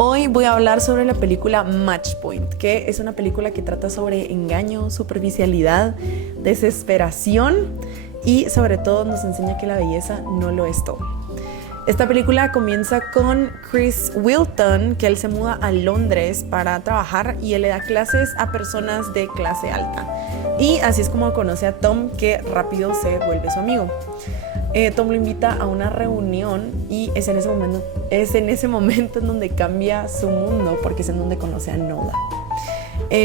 Hoy voy a hablar sobre la película Match Point, que es una película que trata sobre engaño, superficialidad, desesperación y sobre todo nos enseña que la belleza no lo es todo. Esta película comienza con Chris Wilton, que él se muda a Londres para trabajar y él le da clases a personas de clase alta. Y así es como conoce a Tom, que rápido se vuelve su amigo. Tom lo invita a una reunión y es en ese momento en donde cambia su mundo, porque es en donde conoce a Nola.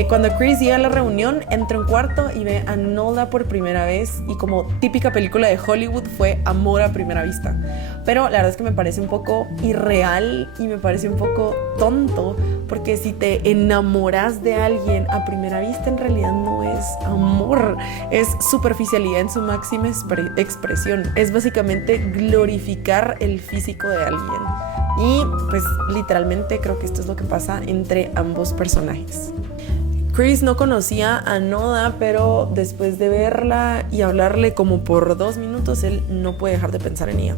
Cuando Chris llega a la reunión, entra a un cuarto y ve a Nola por primera vez y como típica película de Hollywood fue amor a primera vista. Pero la verdad es que me parece un poco irreal y me parece un poco tonto, porque si te enamoras de alguien a primera vista en realidad no es amor, es superficialidad en su máxima expresión. Es básicamente glorificar el físico de alguien. Y pues literalmente creo que esto es lo que pasa entre ambos personajes. Chris no conocía a Nola, pero después de verla y hablarle como por 2 minutos, él no puede dejar de pensar en ella.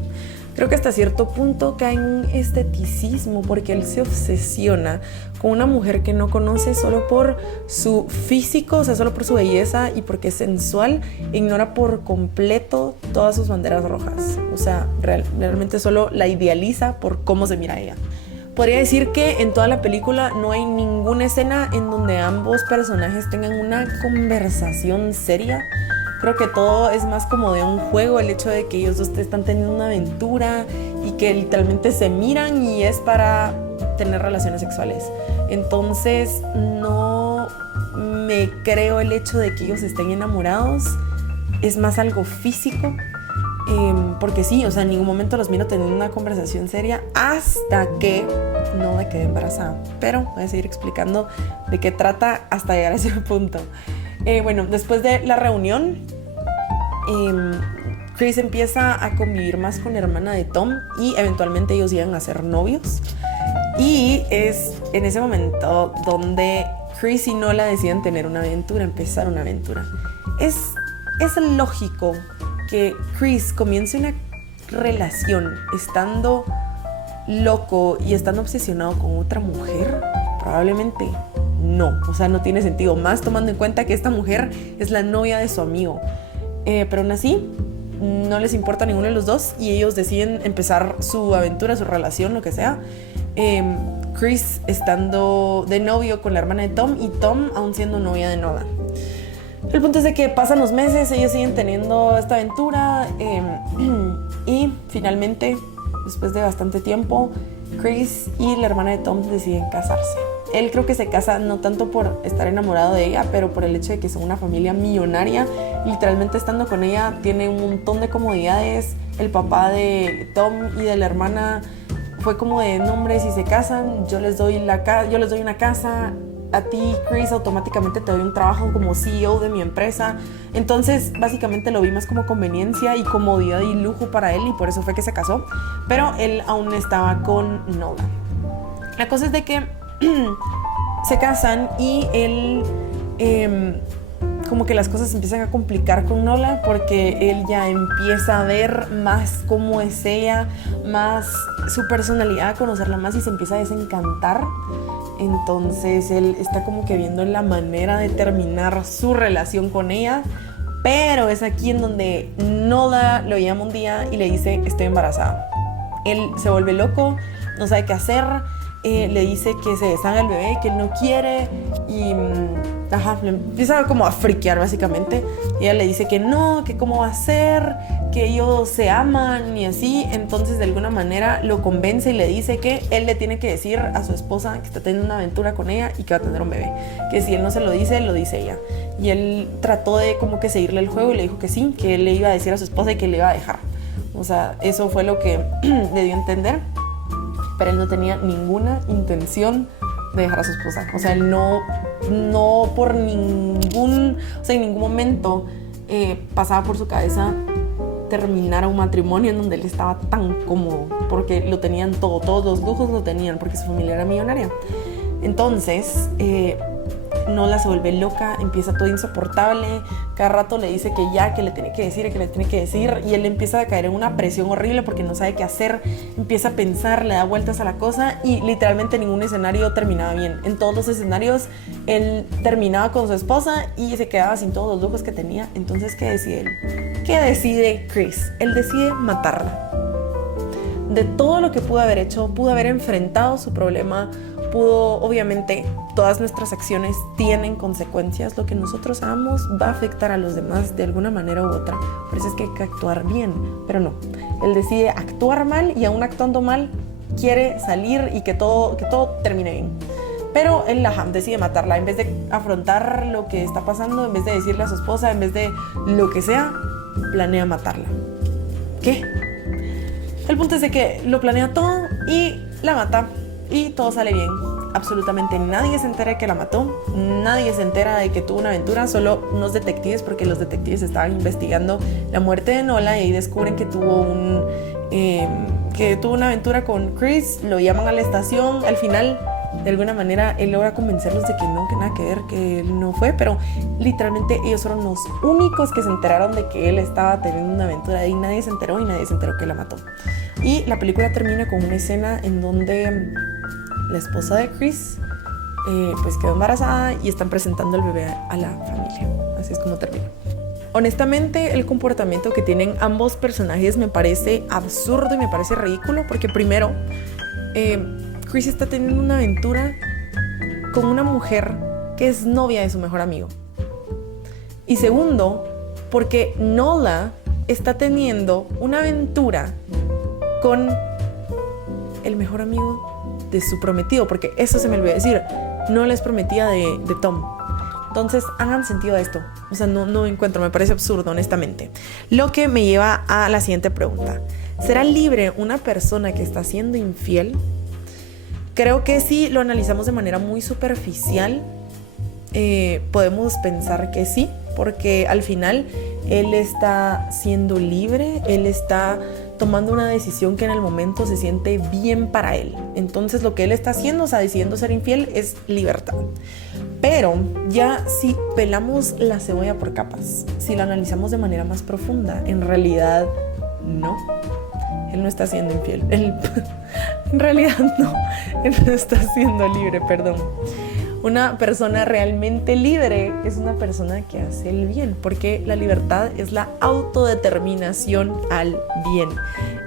Creo que hasta cierto punto cae en un esteticismo porque él se obsesiona con una mujer que no conoce solo por su físico, o sea, solo por su belleza y porque es sensual, ignora por completo todas sus banderas rojas. O sea, realmente solo la idealiza por cómo se mira ella. Podría decir que en toda la película no hay ninguna escena en donde ambos personajes tengan una conversación seria. Creo que todo es más como de un juego, el hecho de que ellos dos están teniendo una aventura y que literalmente se miran y es para tener relaciones sexuales. Entonces no me creo el hecho de que ellos estén enamorados, es más algo físico. Porque sí, o sea, en ningún momento los miro teniendo una conversación seria hasta que no me quedé embarazada. Pero voy a seguir explicando de qué trata hasta llegar a ese punto. Bueno, después de la reunión, Chris empieza a convivir más con la hermana de Tom y eventualmente ellos llegan a ser novios. Y es en ese momento donde Chris y Nola deciden tener una aventura, empezar una aventura. Es lógico que Chris comience una relación estando loco y estando obsesionado con otra mujer. Probablemente no, o sea, no tiene sentido, más tomando en cuenta que esta mujer es la novia de su amigo. Pero aún así no les importa a ninguno de los dos y ellos deciden empezar su aventura, su relación, lo que sea. Chris estando de novio con la hermana de Tom y Tom aún siendo novia de Nola. El punto es de que pasan los meses, ellos siguen teniendo esta aventura y finalmente, después de bastante tiempo, Chris y la hermana de Tom deciden casarse. Él creo que se casa no tanto por estar enamorado de ella, pero por el hecho de que son una familia millonaria. Literalmente estando con ella tiene un montón de comodidades. El papá de Tom y de la hermana fue como de, no hombre, si se casan, yo les doy una casa. A ti, Chris, automáticamente te doy un trabajo como CEO de mi empresa. Entonces, básicamente lo vi más como conveniencia y comodidad y lujo para él y por eso fue que se casó. Pero él aún estaba con Nola. La cosa es de que se casan y él como que las cosas se empiezan a complicar con Nola porque él ya empieza a ver más cómo es ella, más su personalidad, a conocerla más y se empieza a desencantar. Entonces él está como que viendo la manera de terminar su relación con ella, pero es aquí en donde Nola lo llama un día y le dice estoy embarazada. Él se vuelve loco, no sabe qué hacer, le dice que se deshaga el bebé, que él no quiere y le empieza como a friquear básicamente. Ella le dice que no, que cómo va a ser, que ellos se aman y así. Entonces de alguna manera lo convence y le dice que él le tiene que decir a su esposa que está teniendo una aventura con ella y que va a tener un bebé, que si él no se lo dice ella. Y él trató de como que seguirle el juego y le dijo que sí, que él le iba a decir a su esposa y que le iba a dejar. O sea, eso fue lo que le dio a entender, pero él no tenía ninguna intención de dejar a su esposa. O sea, él no por en ningún momento pasaba por su cabeza terminar un matrimonio en donde él estaba tan cómodo, porque lo tenían todo, todos los lujos lo tenían, porque su familia era millonaria. Entonces, Nola se vuelve loca, empieza todo insoportable, cada rato le dice que le tiene que decir, y él empieza a caer en una presión horrible porque no sabe qué hacer, empieza a pensar, le da vueltas a la cosa y literalmente ningún escenario terminaba bien. En todos los escenarios él terminaba con su esposa y se quedaba sin todos los lujos que tenía. Entonces, ¿qué decide él? ¿Qué decide Chris? Él decide matarla. De todo lo que pudo haber hecho, pudo haber enfrentado su problema, obviamente, todas nuestras acciones tienen consecuencias. Lo que nosotros hagamos va a afectar a los demás de alguna manera u otra. Por eso es que hay que actuar bien, pero no. Él decide actuar mal y aún actuando mal, quiere salir y que todo termine bien. Pero él decide matarla. En vez de afrontar lo que está pasando, en vez de decirle a su esposa, en vez de lo que sea, planea matarla. ¿Qué? El punto es de que lo planea todo y la mata y todo sale bien. Absolutamente nadie se entera de que la mató, nadie se entera de que tuvo una aventura, solo unos detectives, porque los detectives estaban investigando la muerte de Nola y ahí descubren que tuvo una aventura con Chris, lo llaman a la estación. Al final, de alguna manera, él logra convencerlos de que no, que nada que ver, que él no fue, pero literalmente ellos fueron los únicos que se enteraron de que él estaba teniendo una aventura y nadie se enteró que la mató. Y la película termina con una escena en donde la esposa de Chris pues quedó embarazada y están presentando el bebé a la familia. Así es como termina. Honestamente, el comportamiento que tienen ambos personajes me parece absurdo y me parece ridículo, porque primero, Chris está teniendo una aventura con una mujer que es novia de su mejor amigo. Y segundo, porque Nola está teniendo una aventura con el mejor amigo de su prometido, porque eso se me olvidó decir, Nola es prometida de Tom. Entonces, hagan sentido a esto. O sea, no encuentro, me parece absurdo, honestamente. Lo que me lleva a la siguiente pregunta. ¿Será libre una persona que está siendo infiel? Creo que si lo analizamos de manera muy superficial, podemos pensar que sí, porque al final él está siendo libre, él está tomando una decisión que en el momento se siente bien para él. Entonces lo que él está haciendo, o sea, decidiendo ser infiel, es libertad. Pero ya si pelamos la cebolla por capas, si lo analizamos de manera más profunda, en realidad no. Él no está siendo infiel. En realidad no. Él no está siendo libre, perdón. Una persona realmente libre es una persona que hace el bien, porque la libertad es la autodeterminación al bien.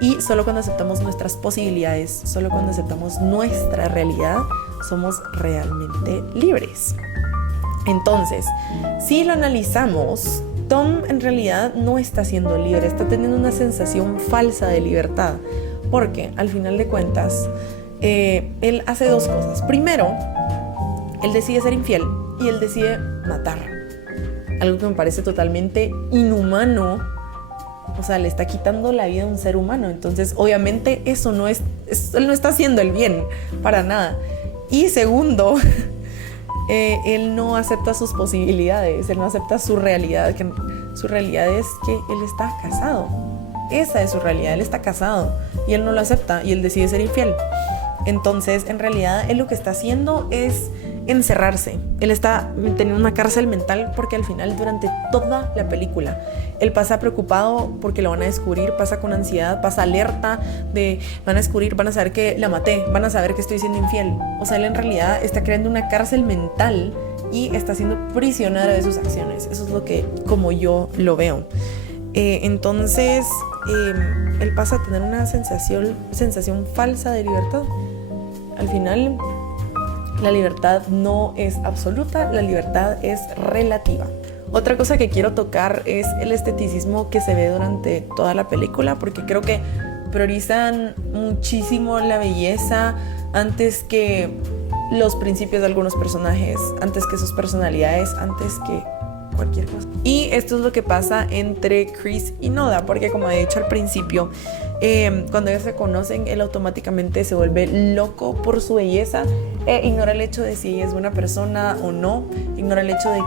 Y solo cuando aceptamos nuestras posibilidades, solo cuando aceptamos nuestra realidad, somos realmente libres. Entonces, si lo analizamos, Tom en realidad no está siendo libre, está teniendo una sensación falsa de libertad, porque al final de cuentas, él hace dos cosas. Primero, él decide ser infiel y él decide matar. Algo que me parece totalmente inhumano. O sea, le está quitando la vida a un ser humano. Entonces, obviamente, él no está haciendo el bien, para nada. Y segundo, él no acepta sus posibilidades, él no acepta su realidad, que su realidad es que él está casado. Esa es su realidad, él está casado y él no lo acepta y él decide ser infiel. Entonces, en realidad, él lo que está haciendo es encerrarse. Él está teniendo una cárcel mental porque al final, durante toda la película, él pasa preocupado porque lo van a descubrir, pasa con ansiedad, pasa alerta de van a descubrir, van a saber que la maté, van a saber que estoy siendo infiel. O sea, él en realidad está creando una cárcel mental y está siendo prisionero de sus acciones. Eso es lo que, como yo lo veo. Entonces, él pasa a tener una sensación falsa de libertad. Al final, la libertad no es absoluta, la libertad es relativa. Otra cosa que quiero tocar es el esteticismo que se ve durante toda la película, porque creo que priorizan muchísimo la belleza antes que los principios de algunos personajes, antes que sus personalidades, antes que cualquier cosa. Y esto es lo que pasa entre Chris y Nola, porque como he dicho al principio, Cuando ellos se conocen, él automáticamente se vuelve loco por su belleza e ignora el hecho de si ella es buena persona o no, ignora el hecho de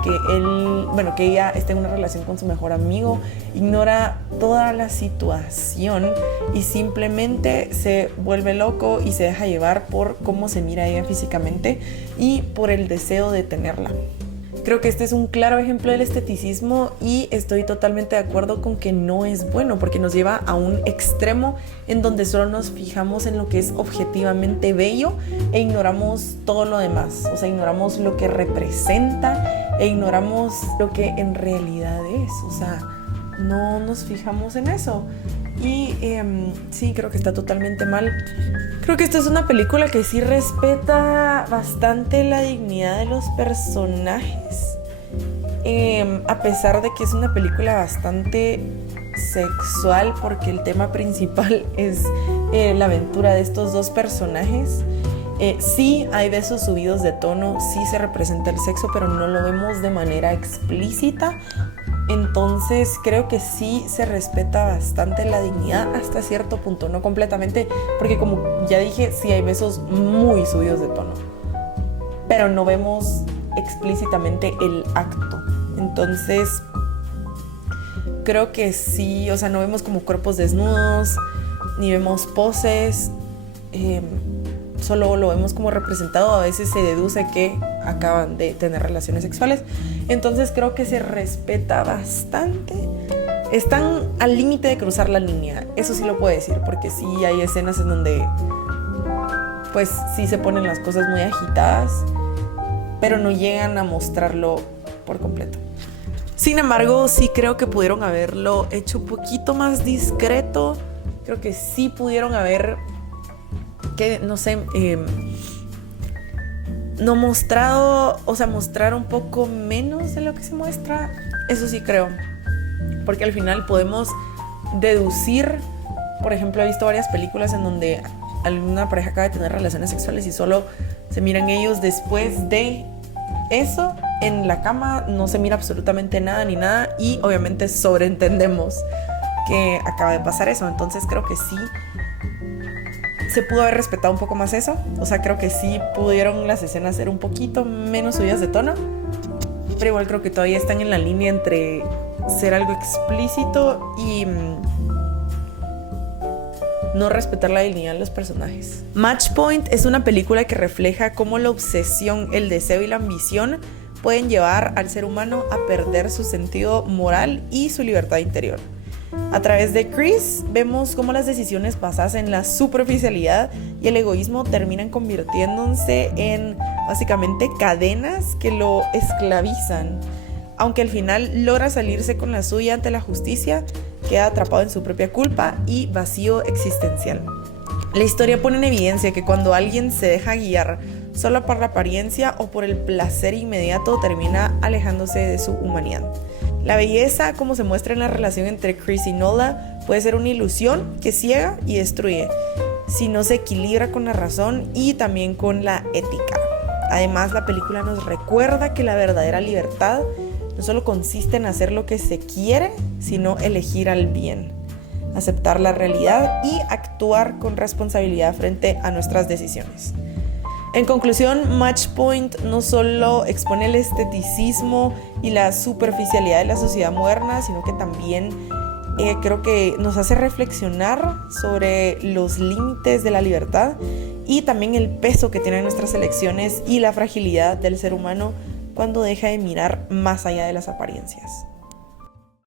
que ella esté en una relación con su mejor amigo, ignora toda la situación y simplemente se vuelve loco y se deja llevar por cómo se mira ella físicamente y por el deseo de tenerla. Creo que este es un claro ejemplo del esteticismo y estoy totalmente de acuerdo con que no es bueno porque nos lleva a un extremo en donde solo nos fijamos en lo que es objetivamente bello e ignoramos todo lo demás. O sea, ignoramos lo que representa e ignoramos lo que en realidad es. O sea, no nos fijamos en eso. Y sí, creo que está totalmente mal. Creo que esta es una película que sí respeta bastante la dignidad de los personajes. A pesar de que es una película bastante sexual, porque el tema principal es la aventura de estos dos personajes. Sí hay besos subidos de tono, sí se representa el sexo, pero no lo vemos de manera explícita. Entonces creo que sí se respeta bastante la dignidad hasta cierto punto, no completamente, porque como ya dije, sí hay besos muy subidos de tono, pero no vemos explícitamente el acto. Entonces creo que sí, o sea, no vemos como cuerpos desnudos, ni vemos poses, solo lo vemos como representado. A veces se deduce que acaban de tener relaciones sexuales. Entonces creo que se respeta bastante. Están al límite de cruzar la línea, eso sí lo puedo decir, porque sí hay escenas en donde pues sí se ponen las cosas muy agitadas, pero no llegan a mostrarlo por completo. Sin embargo, sí creo que pudieron haberlo hecho un poquito más discreto. Creo que sí pudieron haber no mostrado, o sea, mostrar un poco menos de lo que se muestra. Eso sí creo, porque al final podemos deducir. Por ejemplo, he visto varias películas en donde alguna pareja acaba de tener relaciones sexuales y solo se miran ellos después de eso en la cama, no se mira absolutamente nada ni nada y obviamente sobreentendemos que acaba de pasar eso. Entonces creo que sí se pudo haber respetado un poco más eso. O sea, creo que sí pudieron las escenas ser un poquito menos subidas de tono, pero igual creo que todavía están en la línea entre ser algo explícito y no respetar la dignidad de los personajes. Match Point es una película que refleja cómo la obsesión, el deseo y la ambición pueden llevar al ser humano a perder su sentido moral y su libertad interior. A través de Chris vemos cómo las decisiones basadas en la superficialidad y el egoísmo terminan convirtiéndose en básicamente cadenas que lo esclavizan. Aunque al final logra salirse con la suya ante la justicia, queda atrapado en su propia culpa y vacío existencial. La historia pone en evidencia que cuando alguien se deja guiar solo por la apariencia o por el placer inmediato, termina alejándose de su humanidad. La belleza, como se muestra en la relación entre Chris y Nola, puede ser una ilusión que ciega y destruye si no se equilibra con la razón y también con la ética. Además, la película nos recuerda que la verdadera libertad no solo consiste en hacer lo que se quiere, sino elegir al bien, aceptar la realidad y actuar con responsabilidad frente a nuestras decisiones. En conclusión, Match Point no solo expone el esteticismo y la superficialidad de la sociedad moderna, sino que también creo que nos hace reflexionar sobre los límites de la libertad y también el peso que tienen nuestras elecciones y la fragilidad del ser humano cuando deja de mirar más allá de las apariencias.